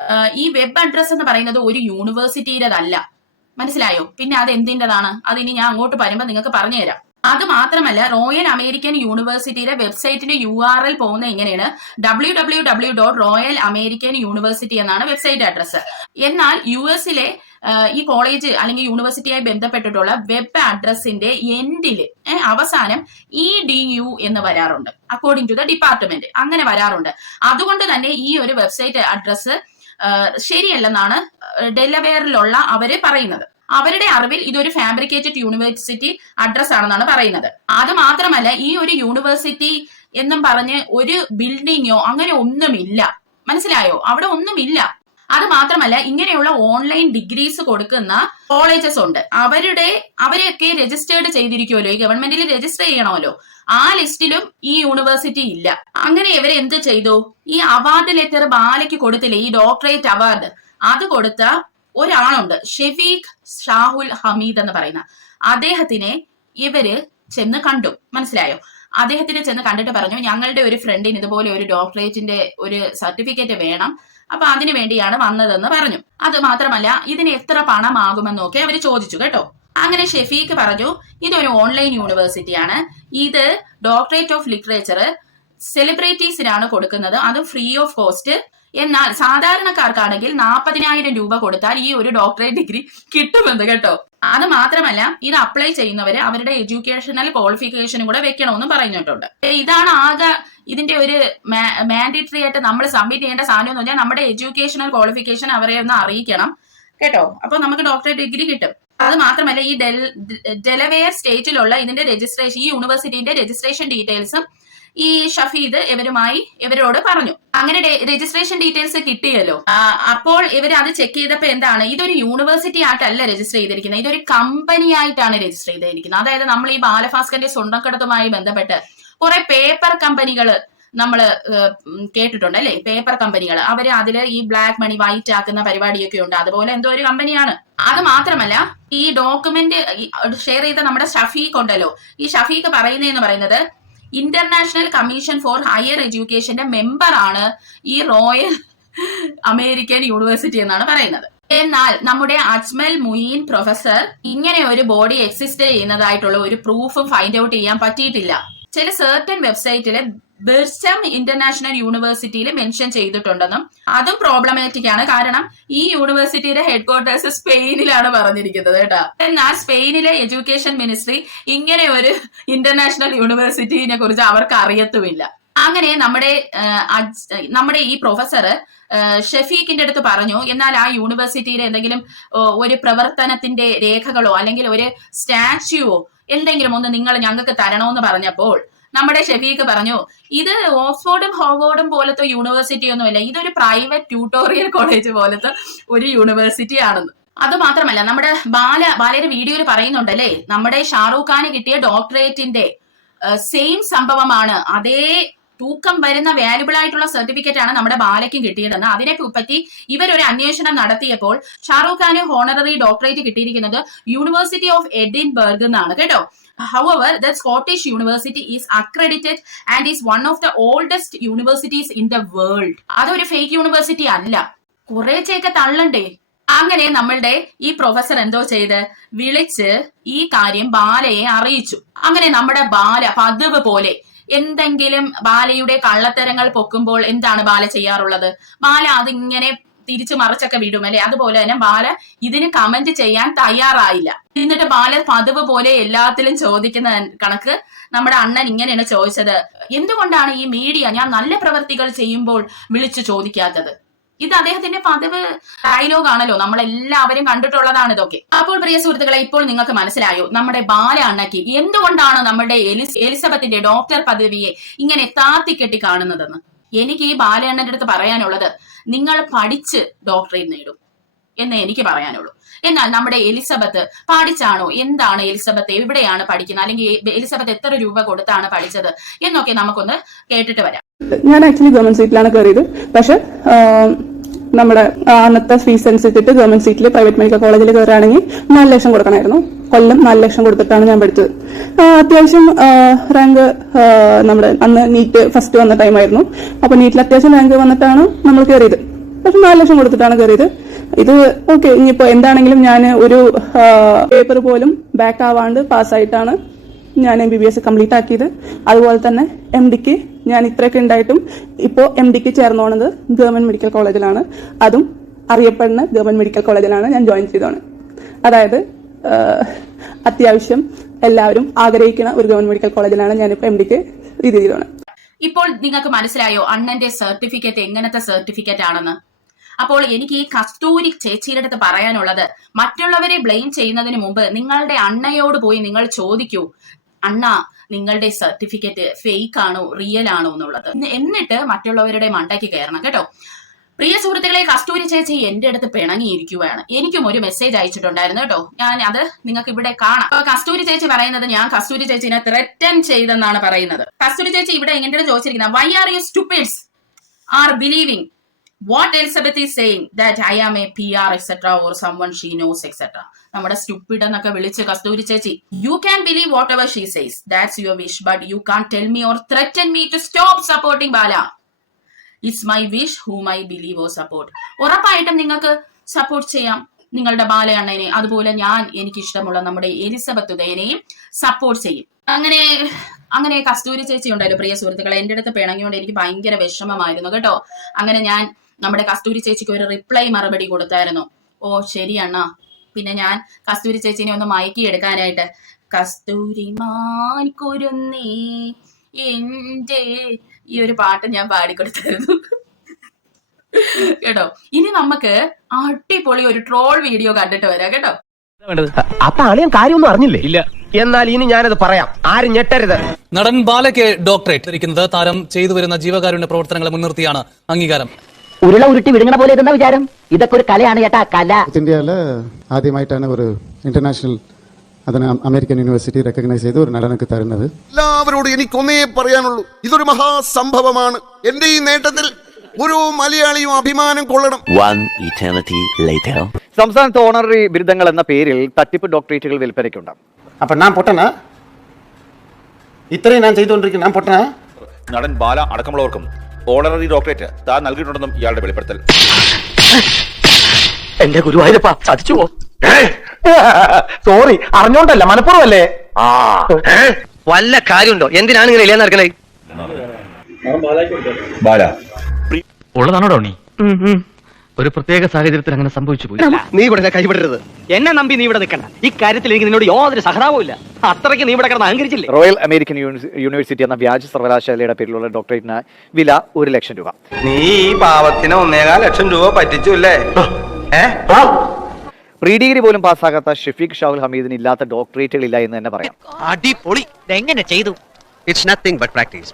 ഈ വെബ് അഡ്രസ് എന്ന് പറയുന്നത് ഒരു യൂണിവേഴ്സിറ്റിയുടേതല്ല. മനസ്സിലായോ? പിന്നെ അത് എന്തിൻ്റെതാണ്? അതിനി ഞാൻ അങ്ങോട്ട് വരുമ്പോൾ നിങ്ങൾക്ക് പറഞ്ഞുതരാം. അത് മാത്രമല്ല, റോയൽ അമേരിക്കൻ യൂണിവേഴ്സിറ്റിയുടെ വെബ്സൈറ്റിന്റെ URL പോകുന്നത് എങ്ങനെയാണ്? www.royalamericanuniversity എന്നാണ് വെബ്സൈറ്റ് അഡ്രസ്. എന്നാൽ US-ലെ ഈ കോളേജ് അല്ലെങ്കിൽ യൂണിവേഴ്സിറ്റിയായി ബന്ധപ്പെട്ടിട്ടുള്ള വെബ് അഡ്രസ്സിന്റെ എൻഡില് അവസാനം EDU എന്ന് വരാറുണ്ട്. അക്കോർഡിംഗ് ടു ദ ഡിപ്പാർട്ട്മെന്റ് അങ്ങനെ വരാറുണ്ട്. അതുകൊണ്ട് തന്നെ ഈ ഒരു വെബ്സൈറ്റ് അഡ്രസ് ശരിയല്ലെന്നാണ് ഡെലവെയറിലുള്ള അവര് പറയുന്നത്. അവരുടെ അറിവിൽ ഇതൊരു ഫാബ്രിക്കേറ്റഡ് യൂണിവേഴ്സിറ്റി അഡ്രസ് ആണെന്നാണ് പറയുന്നത്. അത് മാത്രമല്ല, ഈ ഒരു യൂണിവേഴ്സിറ്റി എന്നും പറഞ്ഞ് ഒരു ബിൽഡിങ്ങോ അങ്ങനെ ഒന്നുമില്ല. മനസ്സിലായോ? അവിടെ ഒന്നുമില്ല. അത് മാത്രമല്ല, ഇങ്ങനെയുള്ള ഓൺലൈൻ ഡിഗ്രീസ് കൊടുക്കുന്ന കോളേജസ് ഉണ്ട്. അവരെയൊക്കെ രജിസ്റ്റേർഡ് ചെയ്തിരിക്കുമല്ലോ, ഈ ഗവൺമെന്റിൽ രജിസ്റ്റർ ചെയ്യണമല്ലോ. ആ ലിസ്റ്റിലും ഈ യൂണിവേഴ്സിറ്റി ഇല്ല. അങ്ങനെ ഇവരെ എന്ത് ചെയ്തു? ഈ അവാർഡ് ലെറ്റർ ബാലയ്ക്ക് കൊടുത്തില്ലേ, ഈ ഡോക്ടറേറ്റ് അവാർഡ്, അത് കൊടുത്ത ഒരാളുണ്ട്, ഷെഫീഖ് ഷാഹുൽ ഹമീദ് എന്ന് പറയുന്ന അദ്ദേഹത്തിനെ ഇവര് ചെന്ന് കണ്ടു. മനസ്സിലായോ? അദ്ദേഹത്തിനെ ചെന്ന് കണ്ടിട്ട് പറഞ്ഞു, ഞങ്ങളുടെ ഒരു ഫ്രണ്ടിന് ഇതുപോലെ ഒരു ഡോക്ടറേറ്റിന്റെ ഒരു സർട്ടിഫിക്കറ്റ് വേണം, അപ്പൊ അതിനു വേണ്ടിയാണ് വന്നതെന്ന് പറഞ്ഞു. അത് മാത്രമല്ല, ഇതിന് എത്ര പണമാകുമെന്നൊക്കെ അവര് ചോദിച്ചു കേട്ടോ. അങ്ങനെ ഷെഫീഖ് പറഞ്ഞു, ഇതൊരു ഓൺലൈൻ യൂണിവേഴ്സിറ്റിയാണ്, ഇത് ഡോക്ടറേറ്റ് ഓഫ് ലിറ്ററേച്ചർ സെലിബ്രിറ്റീസിനാണ് കൊടുക്കുന്നത്, അത് ഫ്രീ ഓഫ് കോസ്റ്റ്. എന്നാൽ സാധാരണക്കാർക്കാണെങ്കിൽ 40,000 രൂപ കൊടുത്താൽ ഈ ഒരു ഡോക്ടറേറ്റ് ഡിഗ്രി കിട്ടുമെന്ന് കേട്ടോ. അത് മാത്രമല്ല, ഇത് അപ്ലൈ ചെയ്യുന്നവര് അവരുടെ എഡ്യൂക്കേഷണൽ ക്വാളിഫിക്കേഷനും കൂടെ വെക്കണമെന്നും പറഞ്ഞിട്ടുണ്ട്. ഇതാണ് ആകെ ഇതിന്റെ ഒരു മാൻഡേറ്ററി ആയിട്ട് നമ്മൾ സബ്മിറ്റ് ചെയ്യേണ്ട സാധനം എന്ന് പറഞ്ഞാൽ നമ്മുടെ എഡ്യൂക്കേഷണൽ ക്വാളിഫിക്കേഷൻ അവരെ ഒന്ന് അറിയിക്കണം കേട്ടോ. അപ്പൊ നമുക്ക് ഡോക്ടറേറ്റ് ഡിഗ്രി കിട്ടും. അത് മാത്രമല്ല, ഈ ഡെലവെയർ സ്റ്റേറ്റിലുള്ള ഇതിന്റെ രജിസ്ട്രേഷൻ, ഈ യൂണിവേഴ്സിറ്റിന്റെ രജിസ്ട്രേഷൻ ഡീറ്റെയിൽസും ഈ ഷഫീദ് ഇവരോട് പറഞ്ഞു. അങ്ങനെ രജിസ്ട്രേഷൻ ഡീറ്റെയിൽസ് കിട്ടിയല്ലോ. അപ്പോൾ ഇവർ അത് ചെക്ക് ചെയ്തപ്പോ എന്താണ്, ഇതൊരു യൂണിവേഴ്സിറ്റി ആയിട്ടല്ല രജിസ്റ്റർ ചെയ്തിരിക്കുന്നത്, ഇതൊരു കമ്പനി ആയിട്ടാണ് രജിസ്റ്റർ ചെയ്തിരിക്കുന്നത്. അതായത് നമ്മൾ ഈ ബാലഭാസ്കറിന്റെ സ്വർണ്ണക്കടത്തുമായി ബന്ധപ്പെട്ട് കുറെ പേപ്പർ കമ്പനികൾ നമ്മൾ കേട്ടിട്ടുണ്ട് അല്ലെ, പേപ്പർ കമ്പനികൾ. അവര് അതില് ഈ ബ്ലാക്ക് മണി വൈറ്റ് ആക്കുന്ന പരിപാടിയൊക്കെ ഉണ്ട്. അതുപോലെ എന്തോ ഒരു കമ്പനിയാണ്. അത് മാത്രമല്ല, ഈ ഡോക്യുമെന്റ് ഷെയർ ചെയ്ത നമ്മുടെ ഷഫീഖ് ഉണ്ടല്ലോ, ഈ ഷഫീഖ് പറയുന്നത് ഇന്റർനാഷണൽ കമ്മീഷൻ ഫോർ ഹയർ എഡ്യൂക്കേഷന്റെ മെമ്പർ ആണ് ഈ റോയൽ അമേരിക്കൻ യൂണിവേഴ്സിറ്റി എന്നാണ് പറയുന്നത്. എന്നാൽ നമ്മുടെ അജ്മൽ മുയീൻ പ്രൊഫസർ ഇങ്ങനെ ഒരു ബോഡി എക്സിസ്റ്റ് ചെയ്യുന്നതായിട്ടുള്ള ഒരു പ്രൂഫും ഫൈൻഡ് ഔട്ട് ചെയ്യാൻ പറ്റിയിട്ടില്ല. ചില സർട്ടൻ വെബ്സൈറ്റില് ബിർസം ഇന്റർനാഷണൽ യൂണിവേഴ്സിറ്റിയിൽ മെൻഷൻ ചെയ്തിട്ടുണ്ടെന്നും അതും പ്രോബ്ലമാറ്റിക് ആണ്. കാരണം ഈ യൂണിവേഴ്സിറ്റിയുടെ ഹെഡ്ക്വാർട്ടേഴ്സ് സ്പെയിനിലാണ് പറഞ്ഞിരിക്കുന്നത് കേട്ടോ. എന്നാൽ സ്പെയിനിലെ എഡ്യൂക്കേഷൻ മിനിസ്ട്രി ഇങ്ങനെ ഒരു ഇന്റർനാഷണൽ യൂണിവേഴ്സിറ്റിനെ കുറിച്ച് അവർക്ക് അറിയത്തുമില്ല. അങ്ങനെ നമ്മുടെ ഈ പ്രൊഫസർ ഷഫീഖിന്റെ അടുത്ത് പറഞ്ഞു, എന്നാൽ ആ യൂണിവേഴ്സിറ്റിയിലെ എന്തെങ്കിലും ഒരു പ്രവർത്തനത്തിന്റെ രേഖകളോ അല്ലെങ്കിൽ ഒരു സ്റ്റാച്യുവോ എന്തെങ്കിലും ഒന്ന് നിങ്ങൾ ഞങ്ങൾക്ക് തരണമെന്ന് പറഞ്ഞപ്പോൾ നമ്മുടെ ഷഫീഖ് പറഞ്ഞു, ഇത് ഓക്സ്ഫോർഡും ഹോവാർഡും പോലത്തെ യൂണിവേഴ്സിറ്റി ഒന്നുമല്ല, ഇതൊരു പ്രൈവറ്റ് ട്യൂട്ടോറിയൽ കോളേജ് പോലത്തെ ഒരു യൂണിവേഴ്സിറ്റി ആണെന്ന്. അത് മാത്രമല്ല, നമ്മുടെ ബാലയുടെ വീഡിയോയിൽ പറയുന്നുണ്ടല്ലേ, നമ്മുടെ ഷാറൂഖ് ഖാന് കിട്ടിയ ഡോക്ടറേറ്റിന്റെ സെയിം സംഭവമാണ്, അതേ തൂക്കം വരുന്ന വാല്യുബിൾ ആയിട്ടുള്ള സർട്ടിഫിക്കറ്റ് ആണ് നമ്മുടെ ബാലയ്ക്കും കിട്ടിയതെന്ന്. അതിനെ പറ്റി ഇവരൊരു അന്വേഷണം നടത്തിയപ്പോൾ ഷാറൂഖ് ഖാന് ഹോണററി ഡോക്ടറേറ്റ് കിട്ടിയിരിക്കുന്നത് യൂണിവേഴ്സിറ്റി ഓഫ് എഡിൻബർഗ് എന്നാണ് കേട്ടോ. However, the Scottish University is accredited and is one of the oldest universities in the world. അതൊരു ഫേക്ക് യൂണിവേഴ്സിറ്റി അല്ല, കുറേച്ചൊക്കെ തള്ളണ്ടേ. അങ്ങനെ നമ്മളുടെ ഈ പ്രൊഫസർ എന്തോ ചെയ്ത് വിളിച്ച് ഈ കാര്യം ബാലയെ അറിയിച്ചു. അങ്ങനെ നമ്മുടെ ബാല പതിവ് പോലെ എന്തെങ്കിലും ബാലയുടെ കള്ളത്തരങ്ങൾ പൊക്കുമ്പോൾ എന്താണ് ബാല ചെയ്യാറുള്ളത്? ബാല അതിങ്ങനെ തിരിച്ചു മറിച്ചൊക്കെ വിടും അല്ലെ. അതുപോലെ തന്നെ ബാല ഇതിന് കമന്റ് ചെയ്യാൻ തയ്യാറായില്ല. എന്നിട്ട് ബാല പതിവ് പോലെ എല്ലാത്തിലും ചോദിക്കുന്ന കണക്ക് നമ്മുടെ അണ്ണൻ ഇങ്ങനെയാണ് ചോദിച്ചത്, എന്തുകൊണ്ടാണ് ഈ മീഡിയ ഞാൻ നല്ല പ്രവർത്തികൾ ചെയ്യുമ്പോൾ വിളിച്ചു ചോദിക്കാത്തത്? ഇത് അദ്ദേഹത്തിന്റെ പതിവ് ഡയലോഗ് ആണല്ലോ, നമ്മളെല്ലാവരും കണ്ടിട്ടുള്ളതാണ് ഇതൊക്കെ. അപ്പോൾ പ്രിയ സുഹൃത്തുക്കളെ, ഇപ്പോൾ നിങ്ങൾക്ക് മനസ്സിലായോ നമ്മുടെ ബാല അണ്ണയ്ക്ക് എന്തുകൊണ്ടാണ് നമ്മുടെ എലിസബത്തിന്റെ ഡോക്ടർ പദവിയെ ഇങ്ങനെ താത്തിക്കെട്ടി കാണുന്നതെന്ന്. എനിക്ക് ഈ ബാല അണ്ണന്റെ അടുത്ത് പറയാനുള്ളത്, നിങ്ങൾ പഠിച്ച് ഡോക്ടറേറ്റ് നേടും എന്ന് എനിക്ക് പറയാനുള്ളൂ. എന്നാൽ നമ്മുടെ എലിസബത്ത് പഠിച്ചാണോ, എന്താണ് എലിസബത്ത്, എവിടെയാണ് പഠിക്കുന്നത്, അല്ലെങ്കിൽ എലിസബത്ത് എത്ര രൂപ കൊടുത്താണ് പഠിച്ചത് എന്നൊക്കെ നമുക്കൊന്ന് കേട്ടിട്ട് വരാം. ഞാൻ ആക്ച്വലി ഗവൺമെന്റ് സീറ്റിലാണ് കയറിയത്. പക്ഷെ നമ്മുടെ അന്നത്തെ ഫീസ് അനുസരിച്ചിട്ട് ഗവൺമെന്റ് സീറ്റിൽ പ്രൈവറ്റ് മെഡിക്കൽ കോളേജിൽ കയറുകയാണെങ്കിൽ 4 ലക്ഷം കൊടുക്കണമായിരുന്നു. കൊല്ലം 4 ലക്ഷം കൊടുത്തിട്ടാണ് ഞാൻ പഠിച്ചത്. അത്യാവശ്യം റാങ്ക്, നമ്മുടെ അന്ന് നീറ്റ് ഫസ്റ്റ് വന്ന ടൈമായിരുന്നു. അപ്പൊ നീറ്റിൽ അത്യാവശ്യം റാങ്ക് വന്നിട്ടാണ് നമ്മൾ കയറിയത്. പക്ഷെ 4 ലക്ഷം കൊടുത്തിട്ടാണ് കയറിയത്. ഇത് ഓക്കെ, ഇനിയിപ്പോ എന്താണെങ്കിലും ഞാൻ ഒരു പേപ്പർ പോലും ബാക്ക് ആവാണ്ട് പാസ്സായിട്ടാണ് ഞാൻ MBBS കംപ്ലീറ്റ് ആക്കിയത്. അതുപോലെ തന്നെ MDക്ക് ഞാൻ ഇത്രയൊക്കെ ഉണ്ടായിട്ടും ഇപ്പോൾ MDക്ക് ചേർന്നോണത് ഗവൺമെന്റ് മെഡിക്കൽ കോളേജിലാണ്. അതും അറിയപ്പെടുന്ന ഗവൺമെന്റ് മെഡിക്കൽ കോളേജിലാണ് ഞാൻ ജോയിൻ ചെയ്തോണ്. അതായത് അത്യാവശ്യം എല്ലാവരും ആഗ്രഹിക്കുന്ന ഒരു ഗവൺമെന്റ് മെഡിക്കൽ കോളേജിലാണ് ഞാനിപ്പോൾ MDക്ക് ഇത് ചെയ്തോണ്. ഇപ്പോൾ നിങ്ങൾക്ക് മനസ്സിലായോ അണ്ണന്റെ സർട്ടിഫിക്കറ്റ് എങ്ങനത്തെ സർട്ടിഫിക്കറ്റ് ആണെന്ന്. അപ്പോൾ എനിക്ക് ഈ കസ്തൂരി ചേച്ചിയുടെ അടുത്ത് പറയാനുള്ളത്, മറ്റുള്ളവരെ ബ്ലെയിം ചെയ്യുന്നതിന് മുമ്പ് നിങ്ങളുടെ അണ്ണയോട് പോയി നിങ്ങൾ ചോദിക്കൂ, അണ്ണ നിങ്ങളുടെ സർട്ടിഫിക്കറ്റ് ഫേക്ക് ആണോ റിയൽ ആണോ എന്നുള്ളത്. എന്നിട്ട് മറ്റുള്ളവരുടെ മണ്ടയ്ക്ക് കയറണം കേട്ടോ. പ്രിയ സുഹൃത്തുക്കളെ, കസ്തൂരി ചേച്ചി എന്റെ അടുത്ത് പിണങ്ങിയിരിക്കുകയാണ്. എനിക്കും ഒരു മെസ്സേജ് അയച്ചിട്ടുണ്ടായിരുന്നു കേട്ടോ. ഞാൻ അത് നിങ്ങൾക്ക് ഇവിടെ കാണാം. കസ്തൂരി ചേച്ചി പറയുന്നത്, ഞാൻ കസ്തൂരി ചേച്ചിനെ ത്രെറ്റൻ ചെയ്തെന്നാണ് പറയുന്നത്. കസ്തൂരി ചേച്ചി ഇവിടെ എങ്ങനെ ചോദിച്ചിരിക്കുന്നത്, why are you stupids are believing what Elizabeth is saying that I am a PR etc or someone she knows etc. നമ്മുടെ സ്റ്റുപ്പിഡ് എന്നൊക്കെ വിളിച്ച് കസ്തൂരി ചേച്ചി, you can believe whatever she says, that's your wish, but you can't tell me or threaten me to stop supporting Bala. It's my wish whom I believe or support. ഉറപ്പായിട്ടും നിങ്ങൾക്ക് സപ്പോർട്ട് ചെയ്യാം നിങ്ങളുടെ ബാലയണ്ണനെ. അതുപോലെ ഞാൻ എനിക്കിഷ്ടമുള്ള നമ്മുടെ എലിസബത്ത് ഉദയനെയും സപ്പോർട്ട് ചെയ്യും. അങ്ങനെ കസ്തൂരി ചേച്ചി ഉണ്ടല്ലോ പ്രിയ സുഹൃത്തുക്കളെ, എന്റെ അടുത്ത് പിണങ്ങിയോണ്ട് എനിക്ക് ഭയങ്കര വിഷമമായിരുന്നു കേട്ടോ. അങ്ങനെ ഞാൻ നമ്മുടെ കസ്തൂരി ചേച്ചിക്ക് ഒരു റിപ്ലൈ മറുപടി കൊടുത്തായിരുന്നു. ഓ ശരി അണ്ണാ. പിന്നെ ഞാൻ കസ്തൂരി ചേച്ചിനെ ഒന്ന് മയക്കി എടുക്കാനായിട്ട്, കസ്തൂരി മാൻകുരുന്നേ എന്റെ ഈ ഒരു പാട്ട് ഞാൻ പാടിക്കൊടുത്തായിരുന്നു കേട്ടോ. ഇനി നമുക്ക് അടിപൊളി ഒരു ട്രോൾ വീഡിയോ കണ്ടിട്ട് വരാം കേട്ടോ. അപ്പൊ അളിയൻ കാര്യമൊന്നും അറിഞ്ഞില്ലേ? ഇല്ല. എന്നാൽ ഇനി ഞാനത് പറയാം, ആരും ഞെട്ടരുത്. നടൻ ബാലയ്ക്ക് ഡോക്ടറേറ്റ് ലഭിക്കുന്നത് താരം ചെയ്തു വരുന്ന ജീവകാരുണ്യ പ്രവർത്തനങ്ങളെ മുൻനിർത്തിയാണ് അംഗീകാരം. ഉരുള ഉരുട്ടി വിഴുങ്ങണ പോലെ ഇതെന്താ വിചാരം? ഇതൊക്കെ ഒരു കലയാണ് ചേട്ടാ, കല. ഇന്ത്യയില് ആദ്യമായിട്ടാണ് ഒരു ഇന്റർനാഷണൽ, അതിന് അമേരിക്കൻ യൂണിവേഴ്സിറ്റി റെക്കഗ്നൈസ് ചെയ്ത് ഒരു നടനക്ക് തരുന്നത്. എല്ലാവരോടും എനിക്കൊന്നേ പറയാനുള്ളൂ, ഇതൊരു മഹാസംഭവമാണ്. എന്റെ ഈ നേട്ടത്തിൽ ഒരു മലയാളിയും അഭിമാനം കൊള്ളണം. സംസ്ഥാനത്ത് ഓണററി ബിരുദങ്ങൾ എന്ന പേരിൽ തട്ടിപ്പ് ഡോക്ടറേറ്റുകൾ വിൽപ്പനയ്ക്കുണ്ട്. അപ്പൊ ഞാൻ പൊട്ടനാ? ഇത്രയും ഞാൻ ചെയ്തുകൊണ്ടിരിക്കുന്നു, ഞാൻ പൊട്ടനാ? നടൻ ബാല അടക്കമുള്ളവർക്കും ഓണററി ഡോക്ടറേറ്റ് താൻ നൽകിയിട്ടുണ്ടെന്നും ഇയാളുടെ വെളിപ്പെടുത്തൽ. എന്റെ ഗുരുവായൂരപ്പ, ചതിച്ചുവോ? സോറി, അറിഞ്ഞോണ്ടല്ല, മനഃപൂർവ്വമല്ലേ? വല്ല കാര്യമുണ്ടോ? എന്തിനാണ് ഇങ്ങനെ ഇല്ലാന്ന് നടക്കണേ? ബാല ഉള്ളതാണോ ടോണി? ഒരു പ്രത്യേക സാഹചര്യത്തിൽ അങ്ങനെ സംഭവിച്ചു പോയി. നീ ഇവിടെ കൈവിടരുത്. എന്നെ നമ്പി നീ ഇവിടെ നിൽക്കണ്ട. ഈ കാര്യത്തിൽ എനിക്ക് നിന്നോട് യാതൊരു സഹതാപവും ഇല്ല. അത്രയ്ക്ക് നീ ഇവിടെ കിടന്ന് അഹങ്കരിച്ചില്ലേ? റോയൽ അമേരിക്കൻ യൂണിവേഴ്സിറ്റി എന്ന വ്യാജ സർവകലാശാലയുടെ പേരിലുള്ള ഡോക്ടറേറ്റിന് വില 1 ലക്ഷം രൂപ. നീ ഈ പാവത്തിന് 1.25 ലക്ഷം രൂപ പറ്റിച്ചു അല്ലേ? പ്രീ ഡിഗ്രി പോലും പാസ്സാകാത്ത ഷെഫീഖ് ഷാഹുൽ ഹമീദിന് ഇല്ലാത്ത ഡോക്ടറേറ്റുകൾ ഇല്ല എന്ന് തന്നെ പറയാം. അടിപൊളി. എങ്ങനെ ചെയ്തു? It's nothing but practice.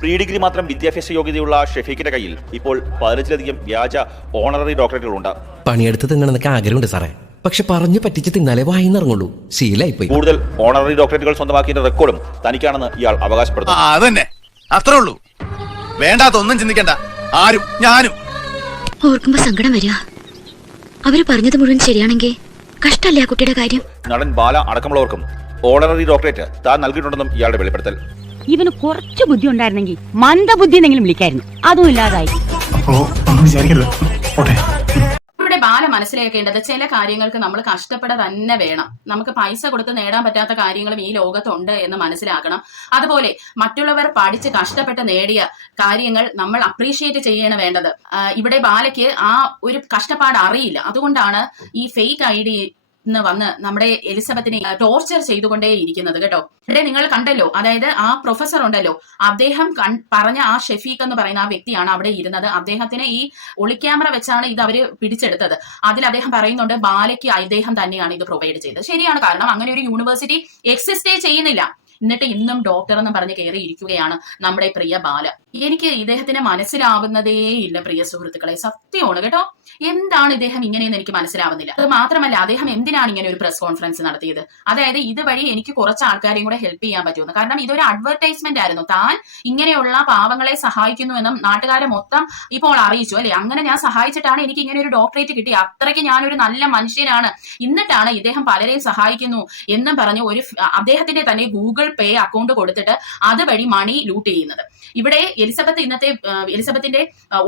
Pre degree മാത്രം വിദ്യാഭ്യാസ യോഗ്യതയുള്ള ഷെഫീഖിന്റെ കയ്യിൽ ഇപ്പോൾ 15ലധികം വ്യാജ ഓണററി ഡോക്ടറേറ്റുകളുണ്ട്. പണിയെടുത്ത് തിന്നണമെന്നൊക്കെ ആഗ്രഹമുണ്ട് സാറേ, പക്ഷെ പറഞ്ഞു പറ്റിച്ച് തിന്നാലേ വായിന്നിറങ്ങുള്ളൂ. ശീലായിപ്പോയി. കൂടുതൽ ഓണററി ഡോക്ടറേറ്റുകൾ സ്വന്തമാക്കിയ റെക്കോർഡും തനിക്കാണെന്ന് ഇയാൾ അവകാശപ്പെടുന്നു. അതന്നെ, അത്രേ ഉള്ളൂ. വേണ്ടാത്തൊന്നും ചിന്തിക്കണ്ട, ആരും ഞാനും. ഓർക്കുമ്പോ സങ്കടം വരിക. അവര് പറഞ്ഞത് മുഴുവൻ ശരിയാണെങ്കിൽ കഷ്ടല്ലേ ആ കുട്ടിയുടെ കാര്യം. നടൻ ബാല അടക്കമുള്ളവർക്കും ഓണററി ഡോക്ടറേറ്റ് താൻ നൽകിയിട്ടുണ്ടെന്നും ഇയാളുടെ വെളിപ്പെടുത്തൽ. ഇവന് കുറച്ച് ബുദ്ധി ഉണ്ടായിരുന്നെങ്കിൽ മന്ദബുദ്ധി എന്നെങ്കിലും വിളിക്കായിരുന്നു, അതും ഇല്ലാതായി. ഇവിടെ ബാല മനസ്സിലാക്കേണ്ടത്, ചില കാര്യങ്ങൾക്ക് നമ്മൾ കഷ്ടപ്പെട തന്നെ വേണം. നമുക്ക് പൈസ കൊടുത്ത് നേടാൻ പറ്റാത്ത കാര്യങ്ങളും ഈ ലോകത്തുണ്ട് എന്ന് മനസ്സിലാക്കണം. അതുപോലെ മറ്റുള്ളവർ പഠിച്ച് കഷ്ടപ്പെട്ട് നേടിയ കാര്യങ്ങൾ നമ്മൾ അപ്രീഷിയേറ്റ് ചെയ്യാണ് വേണ്ടത്. ഇവിടെ ബാലയ്ക്ക് ആ ഒരു കഷ്ടപ്പാട് അറിയില്ല. അതുകൊണ്ടാണ് ഈ ഫേക്ക് ID ഇന്ന് വന്ന് നമ്മുടെ എലിസബത്തിനെ ടോർച്ചർ ചെയ്തുകൊണ്ടേ ഇരിക്കുന്നത് കേട്ടോ. ഇവിടെ നിങ്ങൾ കണ്ടല്ലോ, അതായത് ആ പ്രൊഫസർ ഉണ്ടല്ലോ, അദ്ദേഹം പറഞ്ഞ ആ ഷെഫീഖ് എന്ന് പറയുന്ന ആ വ്യക്തിയാണ് അവിടെ ഇരുന്നത്. അദ്ദേഹത്തിന് ഈ ഒളിക്യാമറ വെച്ചാണ് ഇത് അവര് പിടിച്ചെടുത്തത്. അതിൽ അദ്ദേഹം പറയുന്നുണ്ട് ബാലയ്ക്ക് അദ്ദേഹം തന്നെയാണ് ഇത് പ്രൊവൈഡ് ചെയ്തത്. ശരിയാണ്, കാരണം അങ്ങനെ ഒരു യൂണിവേഴ്സിറ്റി എക്സിസ്റ്റേ ചെയ്യുന്നില്ല. എന്നിട്ട് ഇന്നും ഡോക്ടർ എന്ന് പറഞ്ഞ് കയറിയിരിക്കുകയാണ് നമ്മുടെ പ്രിയ ബാല. എനിക്ക് ഇദ്ദേഹത്തിന് മനസ്സിലാവുന്നതേ ഇല്ല പ്രിയ സുഹൃത്തുക്കളെ, സത്യമാണ് കേട്ടോ. എന്താണ് ഇദ്ദേഹം ഇങ്ങനെയെന്ന് എനിക്ക് മനസ്സിലാവുന്നില്ല. അത് മാത്രമല്ല, അദ്ദേഹം എന്തിനാണ് ഇങ്ങനെ ഒരു പ്രസ് കോൺഫറൻസ് നടത്തിയത്? അതായത് ഇതുവഴി എനിക്ക് കുറച്ച് ആൾക്കാരെയും കൂടെ ഹെൽപ്പ് ചെയ്യാൻ പറ്റുമെന്ന്. കാരണം ഇതൊരു അഡ്വർടൈസ്മെന്റ് ആയിരുന്നു. താൻ ഇങ്ങനെയുള്ള പാവങ്ങളെ സഹായിക്കുന്നു എന്നും നാട്ടുകാരെ മൊത്തം ഇപ്പോൾ അറിയിച്ചു അല്ലെ. അങ്ങനെ ഞാൻ സഹായിച്ചിട്ടാണ് എനിക്ക് ഇങ്ങനെ ഒരു ഡോക്ടറേറ്റ് കിട്ടി, അത്രയ്ക്ക് ഞാനൊരു നല്ല മനുഷ്യനാണ്, എന്നിട്ടാണ് ഇദ്ദേഹം പലരെയും സഹായിക്കുന്നു എന്നും പറഞ്ഞ് ഒരു അദ്ദേഹത്തിന്റെ തന്നെ ഗൂഗിൾ പേ അക്കൗണ്ട് കൊടുത്തിട്ട് അതുവഴി മണി ലൂട്ട് ചെയ്യുന്നത്. ഇവിടെ എലിസബത്തിന്റെ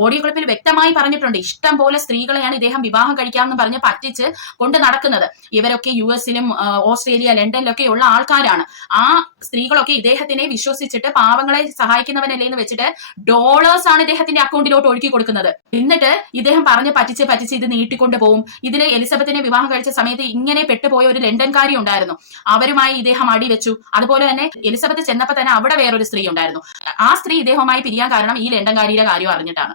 ഓഡിയോ ക്ലിപ്പിൽ വ്യക്തമായി പറഞ്ഞിട്ടുണ്ട്, ഇഷ്ടം പോലെ സ്ത്രീകളെയാണ് ഇദ്ദേഹം വിവാഹം കഴിക്കാമെന്ന് പറഞ്ഞ് പറ്റിച്ച് കൊണ്ട് നടക്കുന്നത്. ഇവരൊക്കെ US-ലും ഓസ്ട്രേലിയ, ലണ്ടനിലൊക്കെ ഉള്ള ആൾക്കാരാണ്. ആ സ്ത്രീകളൊക്കെ ഇദ്ദേഹത്തിനെ വിശ്വസിച്ചിട്ട് പാവങ്ങളെ സഹായിക്കുന്നവനല്ലേ എന്ന് വെച്ചിട്ട് ഡോളേഴ്സ് ആണ് ഇദ്ദേഹത്തിന്റെ അക്കൗണ്ടിലോട്ട് ഒഴുക്കി കൊടുക്കുന്നത്. എന്നിട്ട് ഇദ്ദേഹം പറഞ്ഞ് പറ്റിച്ച് ഇത് നീട്ടിക്കൊണ്ട് പോകും. ഇതിലെ എലിസബത്തിനെ വിവാഹം കഴിച്ച സമയത്ത് ഇങ്ങനെ പെട്ടുപോയ ഒരു ലണ്ടൻകാരി ഉണ്ടായിരുന്നു, അവരുമായി ഇദ്ദേഹം അടിവെച്ചു. അതുപോലെ തന്നെ എലിസബത്ത് ചെന്നപ്പോ തന്നെ അവിടെ വേറൊരു സ്ത്രീ ഉണ്ടായിരുന്നു. ആ സ്ത്രീ ഇദ്ദേഹവുമായി പിരിയാൻ കാരണം ഈ ലണ്ടൻകാരിയുടെ കാര്യം അറിഞ്ഞിട്ടാണ്.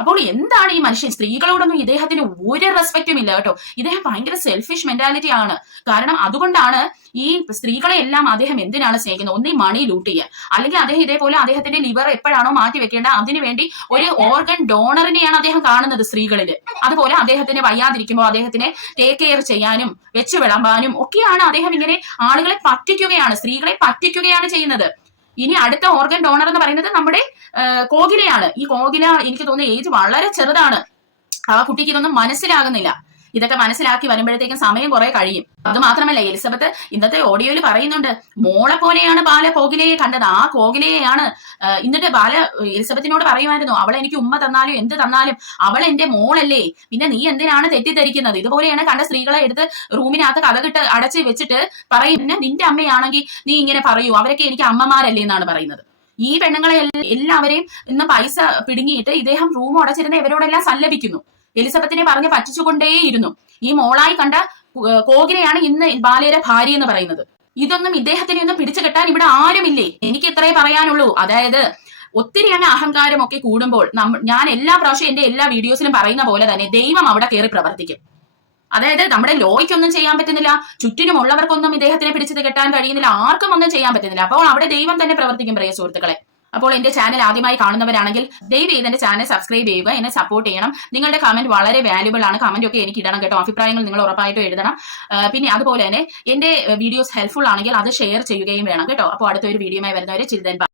അപ്പോൾ എന്താണ് ഈ മനുഷ്യൻ? സ്ത്രീകളോടൊന്നും ഇദ്ദേഹത്തിന് ഒരു റെസ്പെക്റ്റും ഇല്ല കേട്ടോ. ഇദ്ദേഹം ഭയങ്കര സെൽഫിഷ് മെന്റാലിറ്റി ആണ്. കാരണം അതുകൊണ്ടാണ് ഈ സ്ത്രീകളെ എല്ലാം അദ്ദേഹം എന്തിനാണ് സ്നേഹിക്കുന്നത്? ഒന്നീ മണി ലൂട്ട് ചെയ്യാൻ, അല്ലെങ്കിൽ അദ്ദേഹം ഇതേപോലെ അദ്ദേഹത്തിന്റെ ലിവർ എപ്പോഴാണോ മാറ്റി വെക്കേണ്ട അതിനുവേണ്ടി ഒരു ഓർഗൻ ഡോണറിനെയാണ് അദ്ദേഹം കാണുന്നത് സ്ത്രീകളിൽ. അതുപോലെ അദ്ദേഹത്തിന് വയ്യാതിരിക്കുമ്പോൾ അദ്ദേഹത്തിനെ ടേക്ക് കെയർ ചെയ്യാനും വെച്ച് വിളമ്പാനും ഒക്കെയാണ് അദ്ദേഹം ഇങ്ങനെ ആളുകളെ പറ്റിക്കുകയാണ്, സ്ത്രീകളെ പറ്റിക്കുകയാണ് ചെയ്യുന്നത്. ഇനി അടുത്ത ഓർഗൻ ഡോണർ എന്ന് പറയുന്നത് നമ്മുടെ കോകിലയാണ്. ഈ കോകില എനിക്ക് തോന്നുന്നു ഏജ് വളരെ ചെറുതാണ്. ആ കുട്ടിക്ക് ഇതൊന്നും മനസ്സിലാകുന്നില്ല. ഇതൊക്കെ മനസ്സിലാക്കി വരുമ്പോഴത്തേക്കും സമയം കുറെ കഴിയും. അത് മാത്രമല്ല, എലിസബത്ത് ഇന്നത്തെ ഓഡിയോയിൽ പറയുന്നുണ്ട്, മോളെ പോലെയാണ് ബാല കോകിലയെ കണ്ടത്. ആ കോകിലയെയാണ് എന്നിട്ട് ബാല എലിസബത്തിനോട് പറയുമായിരുന്നു, അവൾ എനിക്ക് ഉമ്മ തന്നാലും എന്ത് തന്നാലും അവൾ എന്റെ മോളല്ലേ, പിന്നെ നീ എന്തിനാണ് തെറ്റിദ്ധരിക്കുന്നത്? ഇതുപോലെയാണ് കണ്ട സ്ത്രീകളെ എടുത്ത് റൂമിനകത്ത് കഥകിട്ട് അടച്ച് വെച്ചിട്ട് പറയും, പിന്നെ നിന്റെ അമ്മയാണെങ്കിൽ നീ ഇങ്ങനെ പറയൂ, അവരൊക്കെ എനിക്ക് അമ്മമാരല്ലേ എന്നാണ് പറയുന്നത്. ഈ പെണ്ണുങ്ങളെ എല്ലാവരെയും ഇന്ന് പൈസ പിടുങ്ങിയിട്ട് ഇദ്ദേഹം റൂം അടച്ചിരുന്ന ഇവരോടെല്ലാം സല്ലപിക്കുന്നു. എലിസബത്തിനെ പറഞ്ഞ് പറ്റിച്ചുകൊണ്ടേയിരുന്നു. ഈ മോളായി കണ്ട കോകിലയാണ് ഇന്ന് ബാലയുടെ ഭാര്യ എന്ന് പറയുന്നത്. ഇതൊന്നും ഇദ്ദേഹത്തിനെ ഒന്നും പിടിച്ചു കെട്ടാൻ ഇവിടെ ആരുമില്ലേ? എനിക്ക് ഇത്രേ പറയാനുള്ളൂ. അതായത് ഒത്തിരി അങ്ങ് അഹങ്കാരമൊക്കെ കൂടുമ്പോൾ ഞാൻ എല്ലാ പ്രാവശ്യം എന്റെ എല്ലാ വീഡിയോസിലും പറയുന്ന പോലെ തന്നെ ദൈവം അവിടെ കയറി പ്രവർത്തിക്കും. അതായത് നമ്മുടെ ലോയ്ക്കൊന്നും ചെയ്യാൻ പറ്റുന്നില്ല, ചുറ്റിനുമുള്ളവർക്കൊന്നും ഇദ്ദേഹത്തിനെ പിടിച്ചത് കെട്ടാൻ കഴിയുന്നില്ല, ആർക്കും ഒന്നും ചെയ്യാൻ പറ്റുന്നില്ല. അപ്പോൾ അവിടെ ദൈവം തന്നെ പ്രവർത്തിക്കും പ്രിയ സുഹൃത്തുക്കളെ. അപ്പോൾ എന്റെ ചാനൽ ആദ്യമായി കാണുന്നവരാണെങ്കിൽ ദയവ് ചെയ്ത് എന്റെ ചാനൽ സബ്സ്ക്രൈബ് ചെയ്യുക, എന്നെ സപ്പോർട്ട് ചെയ്യണം. നിങ്ങളുടെ കമന്റ് വളരെ വാല്യുബിൾ ആണ്. കമന്റ് ഒക്കെ എനിക്ക് ഇടണം കേട്ടോ. അഭിപ്രായങ്ങൾ നിങ്ങൾ ഉറപ്പായിട്ടും എഴുതണം. പിന്നെ അതുപോലെ തന്നെ എന്റെ വീഡിയോസ് ഹെൽപ്ഫുൾ ആണെങ്കിൽ അത് ഷെയർ ചെയ്യുകയും വേണം കേട്ടോ. അപ്പോൾ അടുത്തൊരു വീഡിയോയുമായി വരുന്നവരെ ചിൽഡ്രൻ